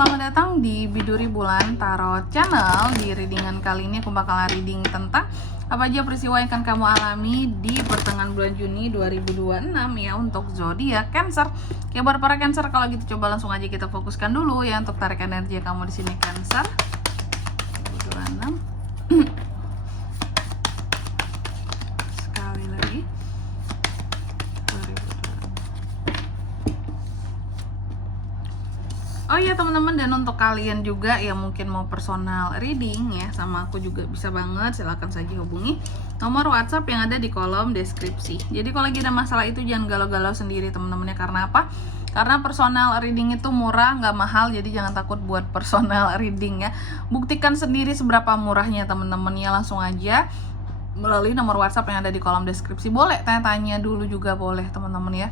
selamat datang di Biduri Bulan Tarot Channel. Di readingan kali ini aku bakalan reading tentang apa aja peristiwa yang akan kamu alami di pertengahan bulan Juni 2026 ya untuk zodiak Cancer. Ya buat para Cancer, kalau gitu coba langsung aja kita fokuskan dulu ya untuk tarik energi kamu di sini Cancer. 2026. Sekali lagi. 2026. Oh iya teman-teman, dan untuk kalian juga yang mungkin mau personal reading ya sama aku juga bisa banget, silahkan saja hubungi nomor WhatsApp yang ada di kolom deskripsi. Jadi kalau lagi ada masalah itu jangan galau-galau sendiri teman-teman ya. Karena apa? Karena personal reading itu murah, nggak mahal, jadi jangan takut buat personal reading ya. Buktikan sendiri seberapa murahnya teman-teman ya, langsung aja melalui nomor WhatsApp yang ada di kolom deskripsi. Boleh tanya-tanya dulu juga boleh teman-teman ya.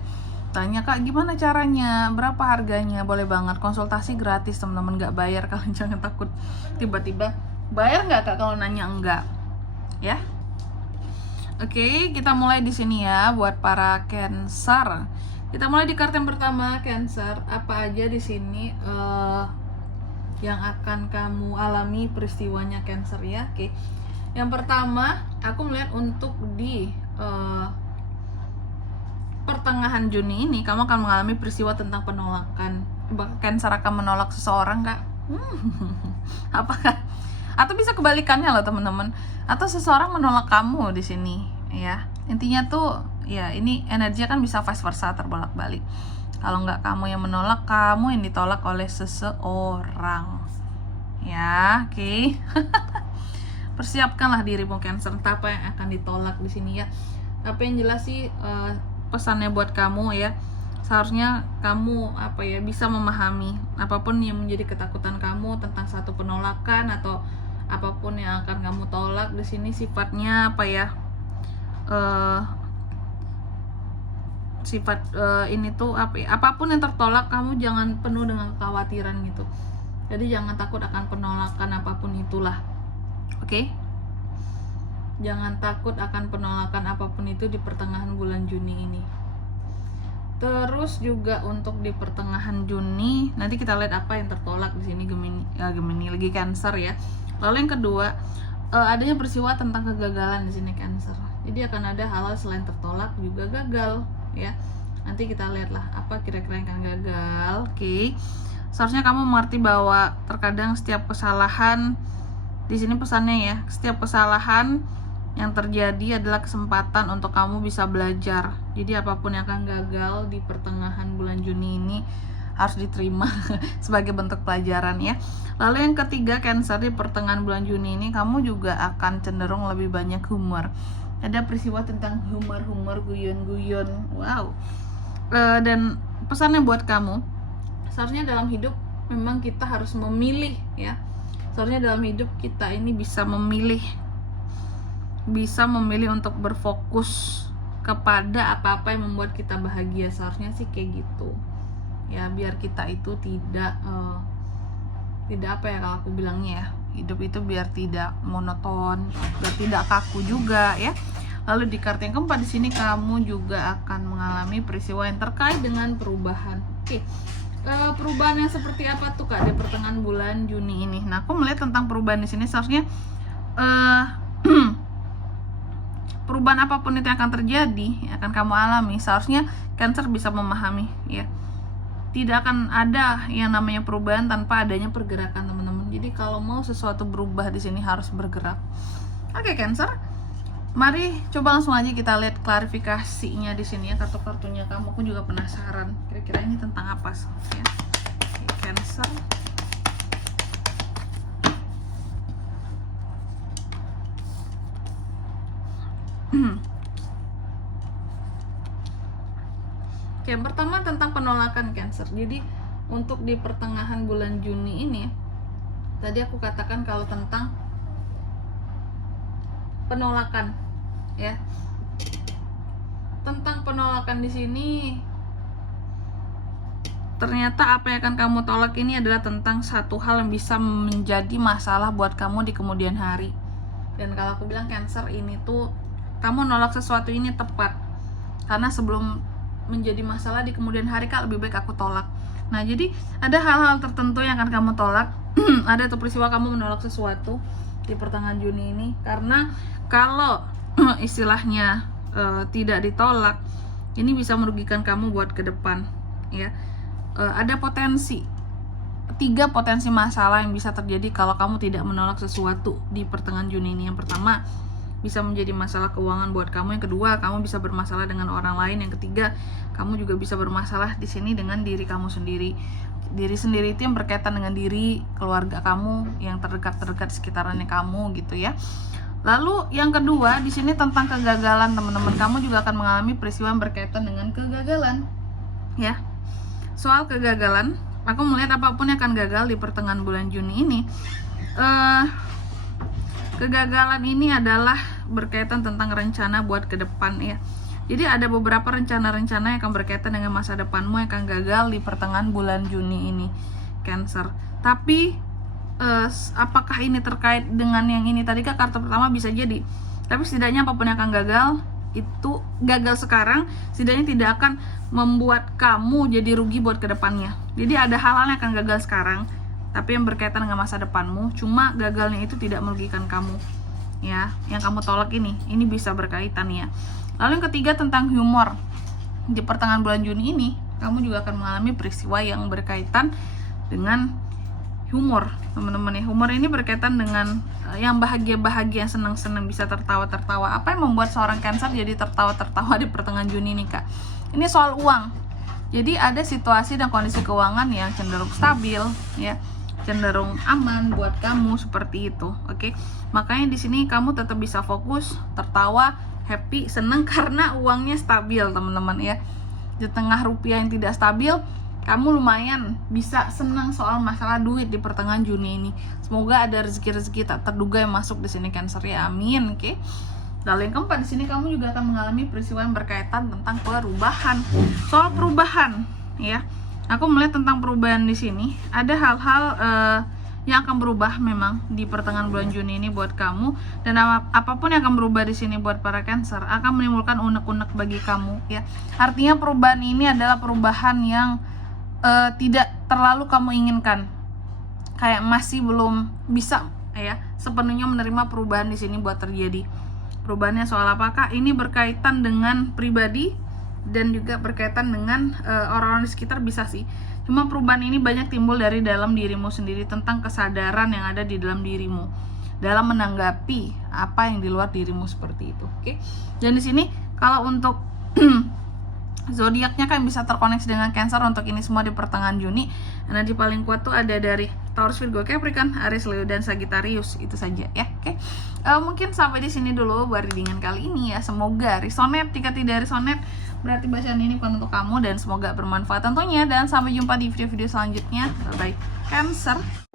Tanya kak gimana caranya, berapa harganya, boleh banget. Konsultasi gratis teman-teman, nggak bayar. Kalian jangan takut tiba-tiba bayar nggak kak kalau nanya, enggak ya. Oke, kita mulai di sini ya buat para Cancer. Kita mulai di kartu yang pertama Cancer. Apa aja di sini yang akan kamu alami peristiwanya Cancer ya. Oke, yang pertama aku melihat untuk di pertengahan Juni ini kamu akan mengalami peristiwa tentang penolakan. Cancer akan menolak seseorang kak. Apakah? Atau bisa kebalikannya loh teman-teman. Atau seseorang menolak kamu di sini ya. Intinya tuh ya ini energinya kan bisa vice versa, terbolak-balik. Kalau nggak kamu yang menolak, kamu yang ditolak oleh seseorang. Ya, oke. Persiapkanlah dirimu Cancer, entah apa yang akan ditolak di sini ya. Tapi yang jelas sih pesannya buat kamu ya, seharusnya kamu bisa memahami apapun yang menjadi ketakutan kamu tentang satu penolakan atau apapun yang akan kamu tolak di sini sifatnya ini tuh apapun yang tertolak kamu jangan penuh dengan kekhawatiran gitu. Jadi jangan takut akan penolakan apapun itulah. Oke? Jangan takut akan penolakan apapun itu di pertengahan bulan Juni ini. Terus juga untuk di pertengahan Juni, nanti kita lihat apa yang tertolak di sini Gemini lagi Cancer ya. Lalu yang kedua, adanya peristiwa tentang kegagalan di sini Cancer. Jadi akan ada hal-hal selain tertolak juga gagal ya. Nanti kita lihatlah apa kira-kira yang akan gagal. Oke. Seharusnya kamu mengerti bahwa terkadang setiap kesalahan di sini pesannya ya, setiap kesalahan yang terjadi adalah kesempatan untuk kamu bisa belajar. Jadi apapun yang akan gagal di pertengahan bulan Juni ini harus diterima sebagai bentuk pelajaran ya. Lalu yang ketiga Cancer, di pertengahan bulan Juni ini kamu juga akan cenderung lebih banyak humor. Ada peristiwa tentang humor, guyon-guyon. Wow. Dan pesannya buat kamu, seharusnya dalam hidup memang kita harus memilih ya. Seharusnya dalam hidup kita ini bisa memilih untuk berfokus kepada apa-apa yang membuat kita bahagia. Seharusnya sih kayak gitu ya, biar kita itu tidak kalau aku bilangnya ya, hidup itu biar tidak monoton, biar tidak kaku juga ya. Lalu di kartu yang keempat di sini kamu juga akan mengalami peristiwa yang terkait dengan perubahan. Oke. Perubahan yang seperti apa tuh kak di pertengahan bulan Juni ini? Nah, aku melihat tentang perubahan di sini seharusnya perubahan apapun itu yang akan terjadi, yang akan kamu alami, seharusnya Cancer bisa memahami ya. Tidak akan ada yang namanya perubahan tanpa adanya pergerakan teman-teman. Jadi kalau mau sesuatu berubah di sini harus bergerak. Oke Cancer, mari coba langsung aja kita lihat klarifikasinya di sini ya, kartu-kartunya kamu. Aku juga penasaran kira-kira ini tentang apa sih ya. Oke, Cancer. Oke, yang pertama tentang penolakan Cancer. Jadi untuk di pertengahan bulan Juni ini, tadi aku katakan kalau tentang penolakan ya. Tentang penolakan di sini ternyata apa yang akan kamu tolak ini adalah tentang satu hal yang bisa menjadi masalah buat kamu di kemudian hari. Dan kalau aku bilang Cancer ini tuh kamu nolak sesuatu ini tepat, karena sebelum menjadi masalah di kemudian hari kak lebih baik aku tolak. Nah, jadi ada hal-hal tertentu yang akan kamu tolak. Ada tuh peristiwa kamu menolak sesuatu di pertengahan Juni ini, karena kalau istilahnya tidak ditolak, ini bisa merugikan kamu buat ke depan ya. Ada potensi 3 potensi masalah yang bisa terjadi kalau kamu tidak menolak sesuatu di pertengahan Juni ini. Yang pertama, bisa menjadi masalah keuangan buat kamu. Yang kedua, kamu bisa bermasalah dengan orang lain. Yang ketiga, kamu juga bisa bermasalah di sini dengan diri kamu sendiri. Diri sendiri itu yang berkaitan dengan diri keluarga kamu yang terdekat sekitarannya kamu gitu ya. Lalu yang kedua di sini tentang kegagalan, teman-teman. Kamu juga akan mengalami peristiwa yang berkaitan dengan kegagalan ya. Soal kegagalan, aku melihat apapun yang akan gagal di pertengahan bulan Juni ini. Kegagalan ini adalah berkaitan tentang rencana buat ke depan ya. Jadi ada beberapa rencana-rencana yang akan berkaitan dengan masa depanmu yang akan gagal di pertengahan bulan Juni ini, Cancer. Tapi apakah ini terkait dengan yang ini tadi? Kartu pertama bisa jadi. Tapi setidaknya apapun yang akan gagal, itu gagal sekarang, setidaknya tidak akan membuat kamu jadi rugi buat kedepannya. Jadi ada hal-hal yang akan gagal sekarang, tapi yang berkaitan dengan masa depanmu. Cuma gagalnya itu tidak merugikan kamu ya. Yang kamu tolak ini bisa berkaitan ya. Lalu yang ketiga tentang humor. Di pertengahan bulan Juni ini, kamu juga akan mengalami peristiwa yang berkaitan dengan humor, teman-teman ya. Humor ini berkaitan dengan yang bahagia-bahagia, senang-senang, bisa tertawa-tertawa. Apa yang membuat seorang Cancer jadi tertawa-tertawa di pertengahan Juni ini, Kak? Ini soal uang. Jadi ada situasi dan kondisi keuangan yang cenderung stabil ya, cenderung aman buat kamu seperti itu. Oke. Makanya di sini kamu tetap bisa fokus, tertawa, happy, senang karena uangnya stabil, teman-teman ya. Di tengah rupiah yang tidak stabil, kamu lumayan bisa senang soal masalah duit di pertengahan Juni ini. Semoga ada rezeki-rezeki tak terduga yang masuk di sini, Cancer ya. Amin. Oke. Lalu yang keempat, di sini kamu juga akan mengalami peristiwa yang berkaitan tentang perubahan. Soal perubahan ya. Aku melihat tentang perubahan di sini. Ada hal-hal yang akan berubah memang di pertengahan bulan Juni ini buat kamu, dan apapun yang akan berubah di sini buat para Cancer akan menimbulkan unek-unek bagi kamu ya. Artinya perubahan ini adalah perubahan yang tidak terlalu kamu inginkan, kayak masih belum bisa ya sepenuhnya menerima perubahan di sini buat terjadi. Perubahannya soal apakah? Ini berkaitan dengan pribadi dan juga berkaitan dengan orang-orang di sekitar, bisa sih. Cuma perubahan ini banyak timbul dari dalam dirimu sendiri, tentang kesadaran yang ada di dalam dirimu dalam menanggapi apa yang di luar dirimu seperti itu. Oke. Dan di sini kalau untuk zodiaknya kan bisa terkoneksi dengan Cancer untuk ini semua di pertengahan Juni. Energi paling kuat tuh ada dari Taurus, Virgo, Capricorn, Aries, Leo, dan Sagittarius. Itu saja ya. Oke. Mungkin sampai di sini dulu buat readingan kali ini ya. Semoga resonate. Jika tidak resonate, berarti bacaan ini bukan untuk kamu, dan semoga bermanfaat tentunya. Dan sampai jumpa di video-video selanjutnya. Bye bye, Cancer.